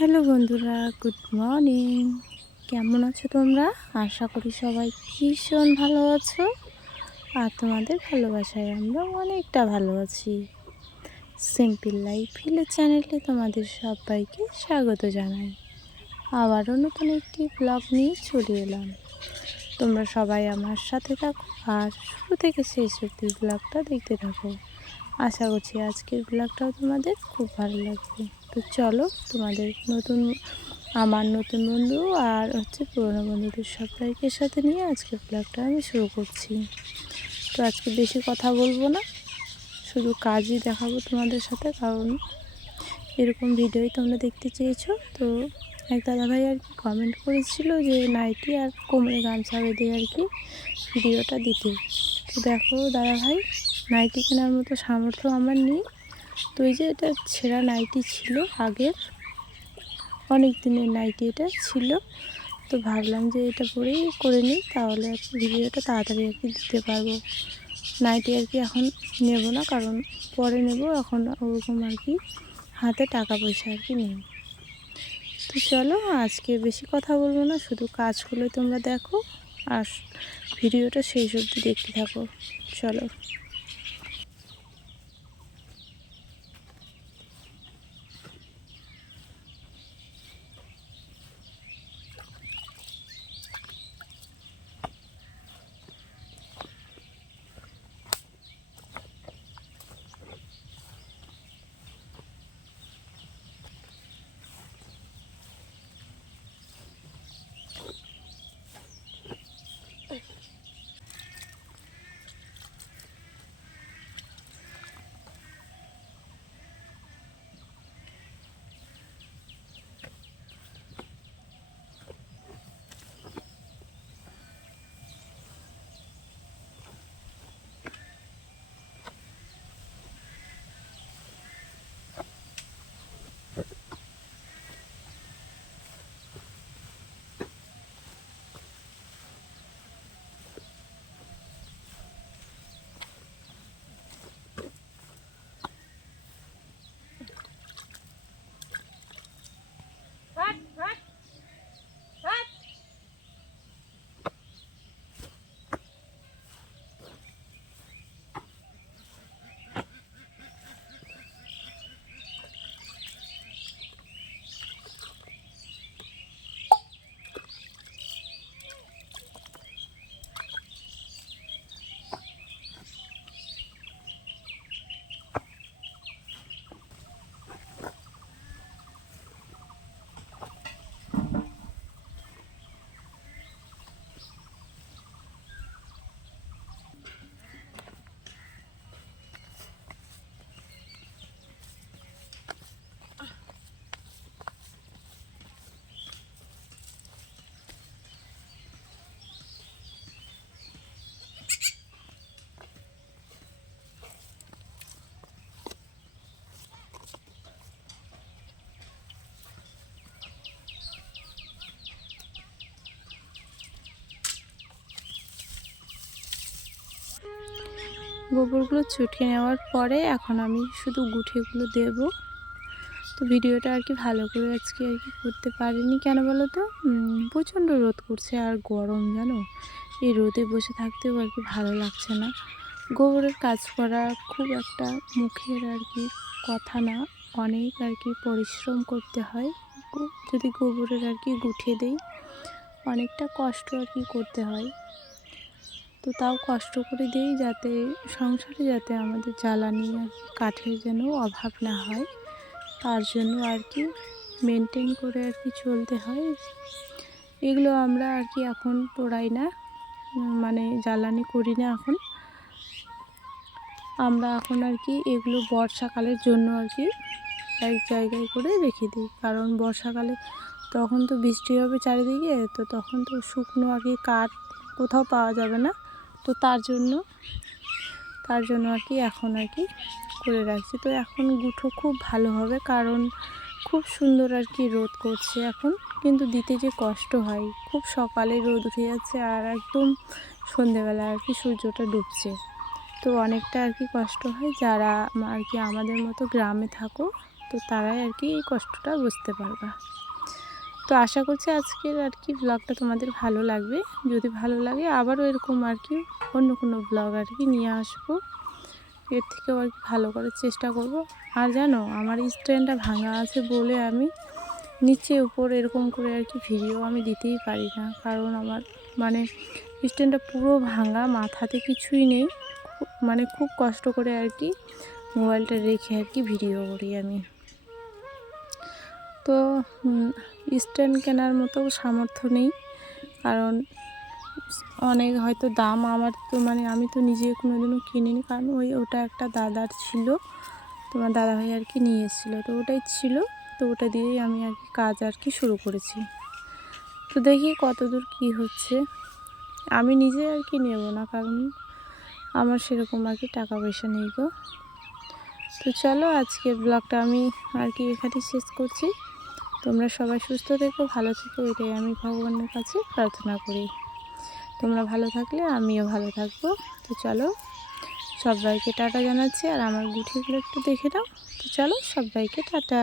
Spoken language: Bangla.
হ্যালো বন্ধুরা, গুড মর্নিং। কেমন আছো তোমরা? আশা করি সবাই ভীষণ ভালো আছো। আর তোমাদের ভালোবাসায় আমরা অনেকটা ভালো আছি। সিম্পল লাইফ ভিলেজ চ্যানেলে তোমাদের সবাইকে স্বাগত জানাই। আবারও নতুন একটি ব্লগ নিয়ে চলে এলাম। তোমরা সবাই আমার সাথে থাকো আর শুরু থেকে শেষ অব্দি ব্লগটা দেখতে থাকো। আশা করছি আজকের ব্লগটাও তোমাদের খুব ভালো লাগবে। তো চলো তোমাদের নতুন, আমার নতুন বন্ধু আর হচ্ছে পুরোনো বন্ধুদের সবাইকে সাথে নিয়ে আজকের ব্লগটা আমি শুরু করছি। তো আজকে বেশি কথা বলব না, শুধু কাজই দেখাবো তোমাদের সাথে, কারণ এরকম ভিডিওই তোমরা দেখতে চেয়েছো। তো এক দাদাভাই আর কি কমেন্ট করেছিল যে, নাইটি আর কোমরে গামছা বেঁধে আর কি ভিডিওটা দিতে। তো দেখো দাদাভাই নাইটি কেনার মতো সামর্থ্য আমার নেই। তো এই যে এটা ছেঁড়া নাইটি ছিল আগের। অনেক দিনের নাইটি এটা ছিল। তো ভাবলাম যে এটা পরেই করে নিই, তাহলে আর কি ভিডিওটা তাড়াতাড়ি আর কি দিতে পারব। নাইটি আর কি এখন নেব না, কারণ পরে নেব, এখন ওরকম আর কি হাতে টাকা পয়সা আর কি নেই। তো চলো, আজকে বেশি কথা বলব না, শুধু কাজগুলো তোমরা দেখো, আর ভিডিওটা সেই সবজি দেখতে থাকো। চলো। গোবরগুলো ছুটকে নেওয়ার পরে এখন আমি শুধু গুঠেগুলো দেব। তো ভিডিওটা আর কি ভালো করে আজকে আর কি করতে পারিনি। কেন বলো তো? প্রচণ্ড রোদ করছে আর গরম, জানো? এই রোদে বসে থাকতেও আর কি ভালো লাগছে না। গোবরের কাজ করা খুব একটা মুখের আর কি কথা না। অনেক আর কি পরিশ্রম করতে হয়। যদি গোবরের আর কি গুঠে দেই, অনেকটা কষ্ট আর কি করতে হয়। তো তাও কষ্ট করে দিই যাতে সংসারে যাতে আমাদের জ্বালানি আর কাঠের যেন অভাব না হয়, তার জন্য আর কি মেনটেন করে আর কি চলতে হয়। এগুলো আমরা আর কি এখন পোড়াই না মানে জ্বালানি করি না এখন। আমরা এখন আর কি এগুলো বর্ষাকালের জন্য আর কি এক জায়গায় করে রেখে দিই, কারণ বর্ষাকালে তখন তো বৃষ্টি হবে চারিদিকে, তো তখন তো শুকনো আর কি কাঠ কোথাও পাওয়া যাবে না। তো তার জন্য তার জন্য আর কি এখন আর কি করে রাখছি। তো এখন গুঁঠো খুব ভালো হবে কারণ খুব সুন্দর আর কি রোদ করছে এখন। কিন্তু দিতে যে কষ্ট হয়, খুব সকালে রোদ উঠে যাচ্ছে আর একদম সন্ধেবেলা আর কি সূর্যটা ডুবছে। তো অনেকটা আর কি কষ্ট হয় যারা আর কি আমাদের মতো গ্রামে থাকো, তো তারাই আর কি এই কষ্টটা বুঝতে পারবা। তো আশা করছি আজকের আর কি ব্লগটা তোমাদের ভালো লাগবে। যদি ভালো লাগে আবারও এরকম আর কি অন্য কোনো ব্লগ আর কি নিয়ে আসব। এর থেকেও আর কি ভালো করার চেষ্টা করব। আর জানো, আমার স্ট্যান্ডটা ভাঙা আছে বলে আমি নিচে উপর এরকম করে আর কি ভিডিও আমি দিতেই পারি না। কারণ আমার মানে স্ট্যান্ডটা পুরো ভাঙা, মাথাতে কিছুই নেই। মানে খুব কষ্ট করে আর কি মোবাইলটা রেখে আর কি ভিডিও করি আমি। তো স্ট্যান্ড কেনার মতো সামর্থ্য নেই। কারণ, অনেক হয়তো দাম আমার তো মানে আমি তো নিজে কোনোদিনও কিনিনি। কারণ ওই, ওটা একটা দাদার ছিল। তোমার দাদা ভাই আর কি নিয়ে এসেছিল। তো ওটাই ছিল। তো ওটা দিয়েই আমি আর কি কাজ আর কি শুরু করেছি। তো দেখি কতদূর কি হচ্ছে। আমি নিজে আর কি নেব না। কারণ আমার সেরকম আর কি টাকা পয়সা নেই গো। তো চলো আজকের ব্লগটা আমি আর কি এখানেই শেষ করছি। তোমরা সবাই সুস্থ থেকো, ভালো থেকো, এটাই আমি ভগবানের কাছে প্রার্থনা করি। তোমরা ভালো থাকলে আমিও ভালো থাকব। তো চলো, সবাইকে টাটা জানাচ্ছি, আর আমার গুঠিগুলো একটু দেখে নাও। তো চলো, সবাইকে টাটা।